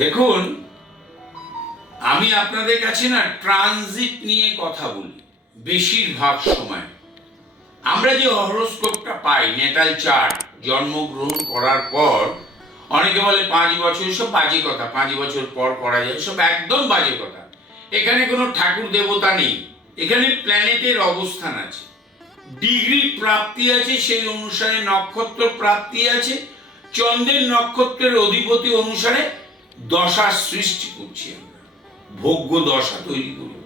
দেখুন, আমি আপনাদের কাছে না ট্রানজিট নিয়ে কথা বলি, বেশিরভাগ সময়। আমরা যে হরোস্কোপটা পাই নেটাল চার্ট জন্মগ্রহণ করার পর, অনেকে বলে পাঁচ বছর সব বাজে কথা, পাঁচ বছর পর করা যায় সব একদম বাজে কথা। এখানে কোনো ঠাকুর দেবতা নেই, এখানে প্ল্যানেটের অবস্থান আছে। ডিগ্রি প্রাপ্তি আছে, সেই অনুসারে নক্ষত্র প্রাপ্তি আছে, চন্দ্রের নক্ষত্রের অধিপতি অনুসারে দশার সৃষ্টি করছি আমরা। ভোগ্য দশা তৈরি করি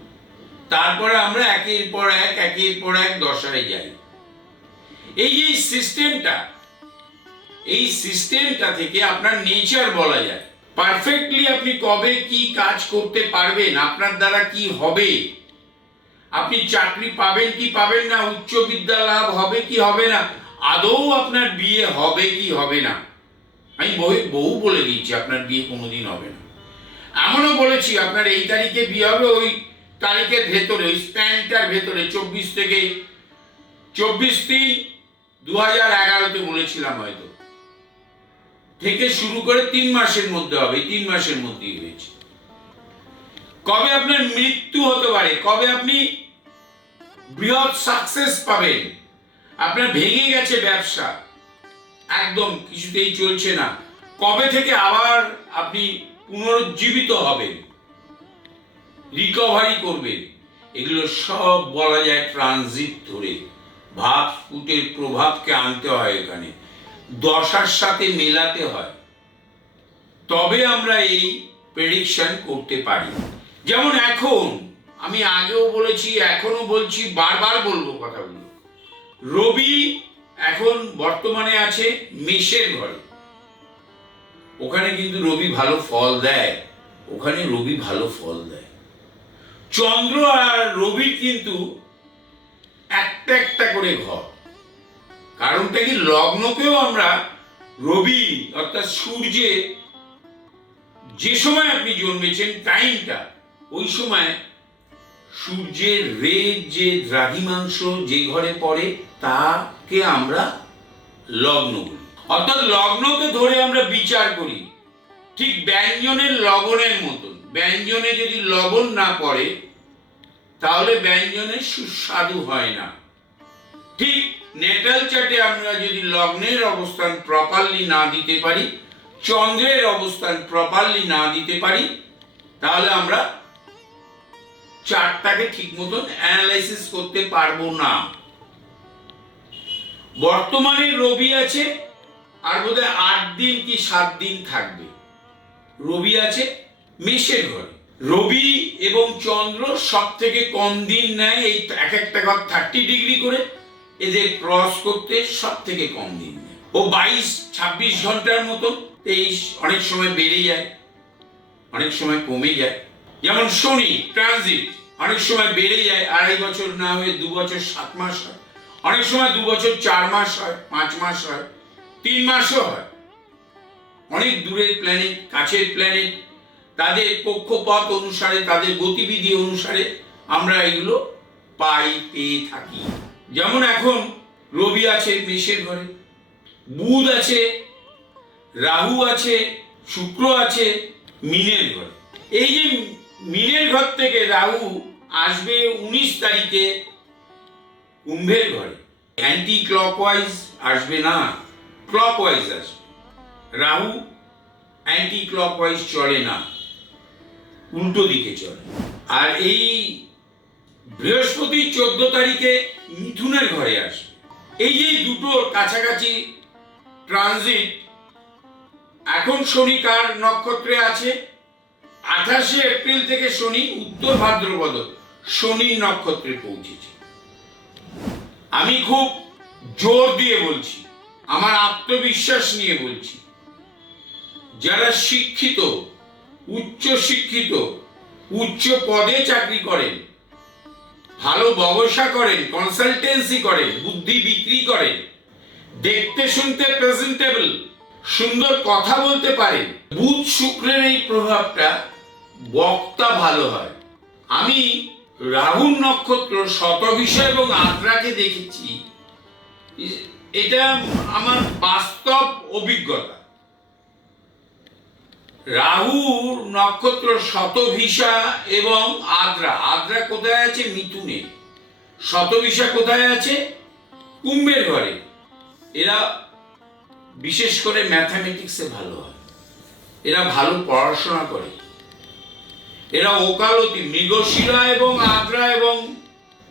তারপরে আমরা একের পর এক, একের পর এক দশায় যাই। এই যে সিস্টেমটা এই সিস্টেমটা থেকে আপনার নেচার বলা যায়। পারফেক্টলি আপনি কবে কি কাজ করতে পারবেন, আপনার দ্বারা কি হবে? আপনি চাকরি পাবেন কি পাবেন না, উচ্চ বিদ্যা লাভ হবে কি হবে না, আদৌ আপনার বিয়ে হবে কি হবে না। আমি বহু বহু বলে দিয়েছি, আপনার বিয়ে কোনোদিন হবে না। এমনও বলেছি, আপনার এই তারিখে বিয়ে হবে, ওই তারিখের ভেতরে, ওই স্প্যানটার ভেতরে, চব্বিশ থেকে চব্বিশ তিন দু হাজার এগারোতে বলেছিলাম হয়তো। থেকে শুরু করে তিন মাসের মধ্যে হবে তিন মাসের মধ্যেই হয়েছে। কবে আপনার মৃত্যু হতে পারে, কবে আপনি বৃহৎ সাকসেস পাবেন, আপনার ভেঙে গেছে ব্যবসা একদম কিছুতেই চলছে না। কবে থেকে আবার আপনি পুনরুজ্জীবিত হবেন? রিকভারি করবেন। এগুলো সব বলা যায় ট্রানজিট ধরে। ভাব স্ফুটের প্রভাবকে আনতে হয় এখানে। দশার সাথে মেলাতে হয়। তবে আমরা এই প্রেডিকশন করতে পারি। যেমন এখন, আমি আগেও বলেছি এখনও বলছি, বারবার বলব কথাগুলো। রবি এখন বর্তমানে আছে মেষের ঘরে। ওখানে কিন্তু রবি ভালো ফল দেয়। ওখানে রবি ভালো ফল দেয়। চন্দ্র আর রবি কিন্তু একটা একটা করে ঘর। কারণটা কি? লগ্নকেও আমরা রবি অর্থাৎ সূর্যে যে সময় আপনি জন্মেছেন টাইমটা, ওই সময় সূর্যের রে যে দ্রাঘিমাংশ যে ঘরে পড়ে তাকে আমরা? লগ্ন বলি অর্থাৎ লগ্নকে ধরে আমরা বিচার করি। ঠিক ব্যঞ্জনের লবণের মতন। ব্যঞ্জনে যদি লবণ না পড়ে, তাহলে ব্যঞ্জনের সুস্বাদু হয় না। ঠিক নেটাল চার্টে আমরা যদি লগ্নের অবস্থান প্রপারলি না দিতে পারি, চন্দ্রের অবস্থান প্রপারলি না দিতে পারি, তাহলে আমরা চার্টটাকে ঠিক মতন অ্যানালাইসিস করতে পারব না। বর্তমানে রবি আছে, আর বোধহয় আট দিন কি সাত দিন থাকবে। রবি আছে, মেষের ঘরে। রবি এবং চন্দ্র সব থেকে কম দিন নেয় এই এক একটা ঘর থার্টি ডিগ্রি করে, এদের ক্রস করতে সব থেকে কম দিন নেয়। ও বাইশ, ছাব্বিশ ঘণ্টার মতো তেইশ অনেক সময় বেড়ে যায়, অনেক সময় কমে যায়। যেমন শনি ট্রানজিট অনেক সময় বেড়ে যায়, আড়াই বছর না হয়ে দু বছর, সাত মাস হয়। অনেক সময় দু বছর, চার মাস হয়, পাঁচ মাস হয়, তিন মাসও হয়। অনেক দূরের প্ল্যানেট কাছের প্ল্যানেট তাদের কক্ষপথ অনুসারে, তাদের গতিবিধি অনুসারে আমরা এগুলো পাই, পেয়ে থাকি। যেমন এখন রবি আছে মেষের ঘরে, বুধ আছে, রাহু আছে, শুক্র আছে মিনের ঘরে। এই যে মিনের ঘর থেকে রাহু আসবে উনিশ তারিখে কুম্ভের ঘরে। অ্যান্টি ক্লকওয়াইজ আসবে না। ক্লকওয়াইজ আসবে। রাহু অ্যান্টি ক্লকওয়াইজ চলে না। উল্টো দিকে চলে। আর এই বৃহস্পতি চোদ্দ তারিখে মিথুনের ঘরে আসবে। এই যে দুটোর কাছাকাছি ট্রানজিট এখন শনি কার নক্ষত্রে আছে? আঠাশে এপ্রিল থেকে শনি, উত্তর ভাদ্রপদ, শনি নক্ষত্রে পৌঁছেছে। আমি খুব জোর দিয়ে বলছি, আমার আত্মবিশ্বাস নিয়ে বলছি। যারা শিক্ষিত, উচ্চ শিক্ষিত, উচ্চ পদে চাকরি করেন, ভালো ব্যবসা করেন কনসালটেন্সি করেন, বুদ্ধি বিক্রি করেন, দেখতে শুনতে প্রেজেন্টেবল সুন্দর কথা বলতে পারেন, বুধ শুক্রের এই প্রভাবটা বক্তা ভালো হয়। আমি রাহুল নক্ষত্র শতভিষা এবং আদ্রাকে দেখেছি। এটা আমার বাস্তব অভিজ্ঞতা। রাহুর নক্ষত্র শতভিসা এবং আদ্রা। আদ্রা কোথায় আছে? মিথুনে। শতভিসা কোথায় আছে? কুম্ভের ঘরে। এরা বিশেষ করে ম্যাথামেটিক্সে ভালো হয়। এরা ভালো পড়াশোনা করে। এরা ওকালতি মৃগশিরা এবং আদ্রা এবং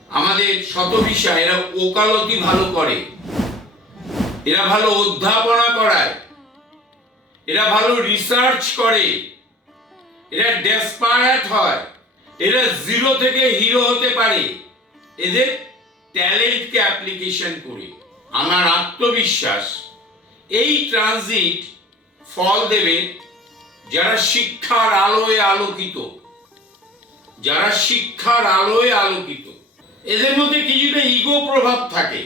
আমাদের শতভিসা এরা ওকালতি ভালো করে। এরা ভালো অধ্যাপনা করায়। এরা ভালো রিসার্চ করে। এরা ডেসপায়ার্ট হয়। এরা জিরো থেকে হিরো হতে পারে। এদের ট্যালেন্টকে অ্যাপ্লিকেশন করে। আমার আত্মবিশ্বাস, এই ট্রানজিট ফল দেবে যারা শিক্ষার আলোয় আলোকিত। যারা শিক্ষার আলোয় আলোকিত। এদের মধ্যে কিছুটা ইগো প্রভাব থাকে।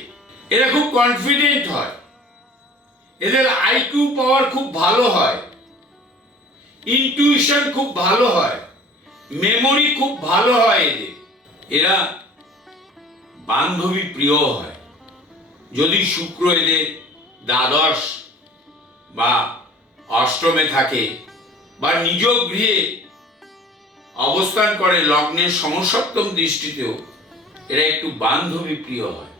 এরা খুব কনফিডেন্ট হয়। এদের আইকিউ পাওয়ার খুব ভালো হয়। ইনটিউশন খুব ভালো হয়। মেমোরি খুব ভালো হয় এদের। এরা বান্ধবী প্রিয় হয়। যদি শুক্র এদের দ্বাদশ বা অষ্টমে থাকে বা নিজ গৃহে অবস্থান করে লগ্নের সমসপ্তম দৃষ্টিতেও এরা একটু বান্ধবী প্রিয় হয়।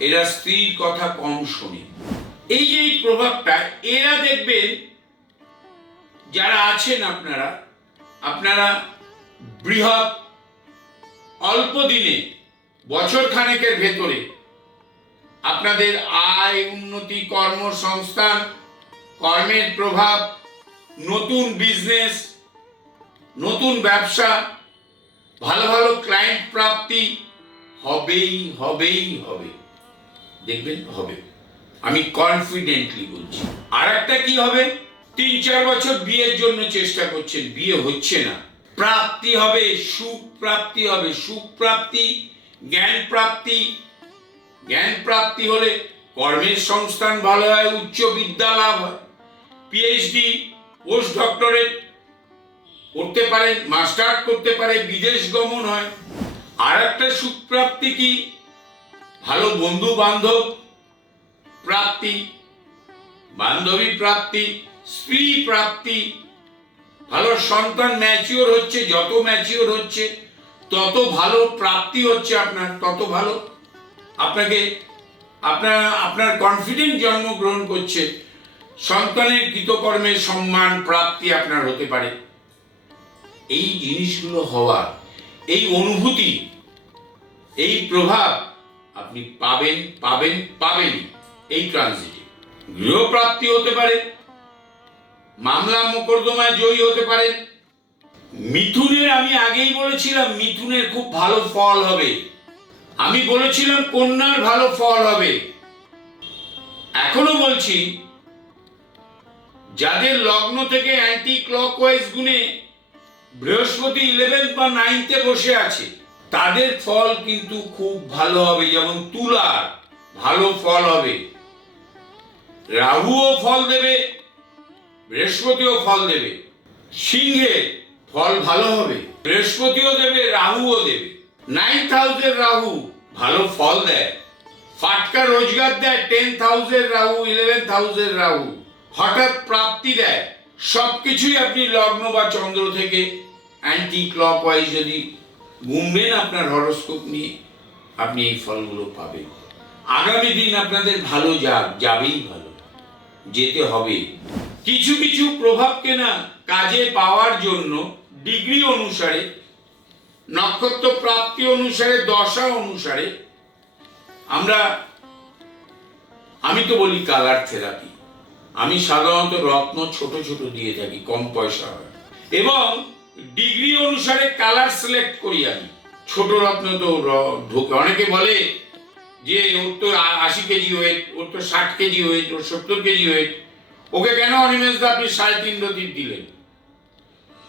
এরা স্ত্রীর কথা কম শোনে। এই যে এই প্রভাবটা, এরা দেখবেন যারা আছেন আপনারা আপনারা বৃহৎ অল্প দিনে, বছর খানেকের ভেতরে আপনাদের আয়, উন্নতি, কর্মসংস্থান, কর্মের প্রভাব, নতুন বিজনেস নতুন ব্যবসা, ভালো ভালো ক্লায়েন্ট প্রাপ্তি, হবেই হবেই, হবে। দেখবেন, হবে। আমি কনফিডেন্টলি বলছি। আর একটা কি হবে? তিন, চার বছর বিয়ের জন্য চেষ্টা করছেন, বিয়ে হচ্ছে না। প্রাপ্তি হবে, সুখ প্রাপ্তি হবে। সুখ প্রাপ্তি, জ্ঞান প্রাপ্তি। জ্ঞান প্রাপ্তি হলে কর্মের সংস্থান ভালো হয়, উচ্চ বিদ্যা লাভ হয়। পিএইচডি পোস্ট ডক্টরেট করতে পারে মাস্টার করতে পারে, বিদেশ গমন হয়। আর একটা সুখ প্রাপ্তি কি? ভালো বন্ধু বান্ধব প্রাপ্তি, বান্ধবী প্রাপ্তি, স্ত্রী প্রাপ্তি। ভালো সন্তান ম্যাচিওর হচ্ছে, যত ম্যাচিওর হচ্ছে, তত ভালো প্রাপ্তি হচ্ছে আপনার, তত ভালো। আপনাকে, আপনার আপনার কনফিডেন্ট জন্মগ্রহণ করছে। সন্তানের কৃতকর্মের সম্মান, প্রাপ্তি আপনার হতে পারে। এই জিনিসগুলো হওয়া এই অনুভূতি, এই প্রভাব আপনি পাবেন পাবেন পাবেন এই ট্রানজিটে। গৃহপ্রাপ্তি হতে পারে, মামলা মোকদ্দমায় জয়ী হতে পারে। মিথুনের, আমি আগেই বলেছিলাম, মিথুনের খুব ভালো ফল হবে। আমি বলেছিলাম, কন্যার ভালো ফল হবে। এখনও বলছি, যাদের লগ্ন থেকে অ্যান্টি ক্লকওয়াইজ গুণে বৃহস্পতি ইলেভেন্থ বা নাইনথে বসে আছে। তাদের ফল কিন্তু খুব ভালো হবে, যেমন তুলার ভালো ফল হবে। রাহুও ফল দেবে, বৃহস্পতিও ফল দেবে। সিংহে ফল ভালো হবে, বৃহস্পতিও দেবে, রাহুও দেবে। নাইন্থ হাউসের রাহু ভালো ফল দেয়। ফাটকা রোজগার দেয় টেন্থ হাউসের রাহু ইলেভেন্থ হাউসের রাহু। হঠাৎ প্রাপ্তি দেয়। সবকিছুই আপনি লগ্ন বা চন্দ্র থেকে অ্যান্টি ক্লকওয়াইজ যদি গুনবেন আপনার হরস্কোপ নিয়ে, আপনি এই ফলগুলো পাবেন। আগামী দিন আপনাদের ভালো যাক, যাবেই ভালো। যেতে হবে। কিছু কিছু প্রভাবকে না কাজে পাওয়ার জন্য ডিগ্রি অনুসারে, নক্ষত্র প্রাপ্তি অনুসারে, দশা অনুসারে, আমরা, আমি তো বলি কালার থেরাপি আমি সাধারণত রত্ন ছোট ছোট দিয়ে থাকি, কম পয়সা হয়। এবং ডিগ্রি অনুসারে কালার সিলেক্ট করি আমি। ছোট রত্ন তো ঢোকে। অনেকে বলে যে, ওর তো আশি কেজি ওয়েট ওর তো ষাট কেজি ওয়েট ওর সত্তর কেজি ওয়েট ওকে কেন অনিমেষ দা আপনি সাড়ে তিন রতির দিলেন?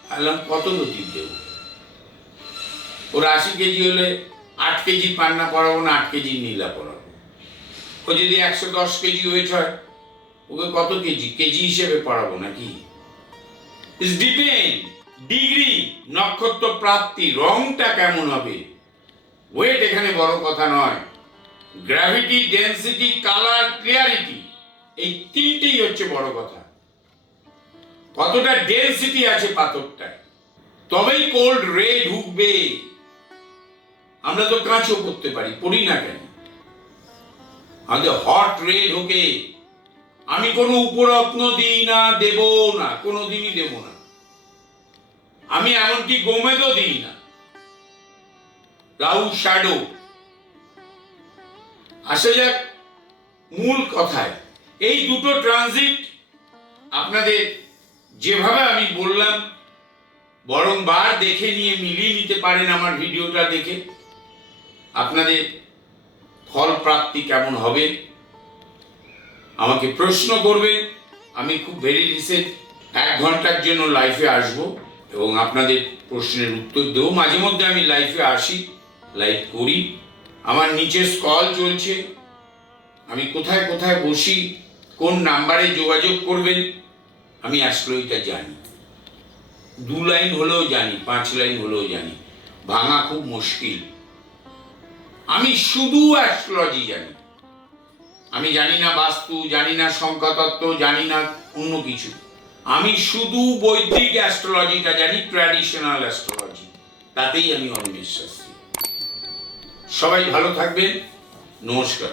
বললাম, কত রতির দেব? ওর আশি কেজি হলে আট কেজি পান্না পড়াবো না, আট কেজি নীলা পড়াবো ও যদি একশো দশ কেজি ওয়েট হয় ওকে কত কেজি? কেজি হিসেবে পড়াবো নাকি? ডিগ্রি নক্ষত্র প্রাপ্তি, রংটা কেমন হবে? ওয়েট এখানে বড় কথা নয়। গ্র্যাভিটি ডেন্সিটি কালার ক্লিয়ারিটি এই তিনটেই হচ্ছে বড় কথা। কতটা ডেন্সিটি আছে পাথরটায়? তবেই কোল্ড রে ঢুকবে আমরা তো কাঁচও করতে পারি, পড়ি না কেন? আমাদের হট রে ঢোকে আমি কোনো উপরত্ন দিই না দেব না কোনো দিনই দেব না। আমি এমনকি গোমেদও দিই না। রাহু শ্যাডো আসা যাক মূল কথায়। এই দুটো ট্রানজিট আপনাদের যেভাবে আমি বললাম বরং বার দেখে নিয়ে মিলিয়ে নিতে পারেন আমার ভিডিওটা দেখে। আপনাদের ফল প্রাপ্তি কেমন হবে? আমাকে প্রশ্ন করবেন আমি খুব ভেরি রিসেন্ট এক ঘণ্টার জন্য লাইফে আসব এবং আপনাদের প্রশ্নের উত্তর দেবো। মাঝে মধ্যে আমি লাইফে আসি লাইভ করি। আমার নিচে স্কল চলছে, আমি কোথায় কোথায় বসি, কোন নাম্বারে যোগাযোগ করবেন, আমি আসলে ওইটা জানি। দু লাইন হলেও জানি, পাঁচ লাইন হলেও জানি। ভাঙা খুব মুশকিল। আমি শুধু অ্যাস্ট্রোলজি জানি। আমি জানি না বাস্তু, জানি না সংখ্যাতত্ত্ব জানি না অন্য কিছু। আমি শুধু বৈদিক অ্যাস্ট্রোলজিটা জানি ট্র্যাডিশনাল অ্যাস্ট্রোলজি তাতেই আমি শাস্ত্রী সবাই ভালো থাকবেন। নমস্কার।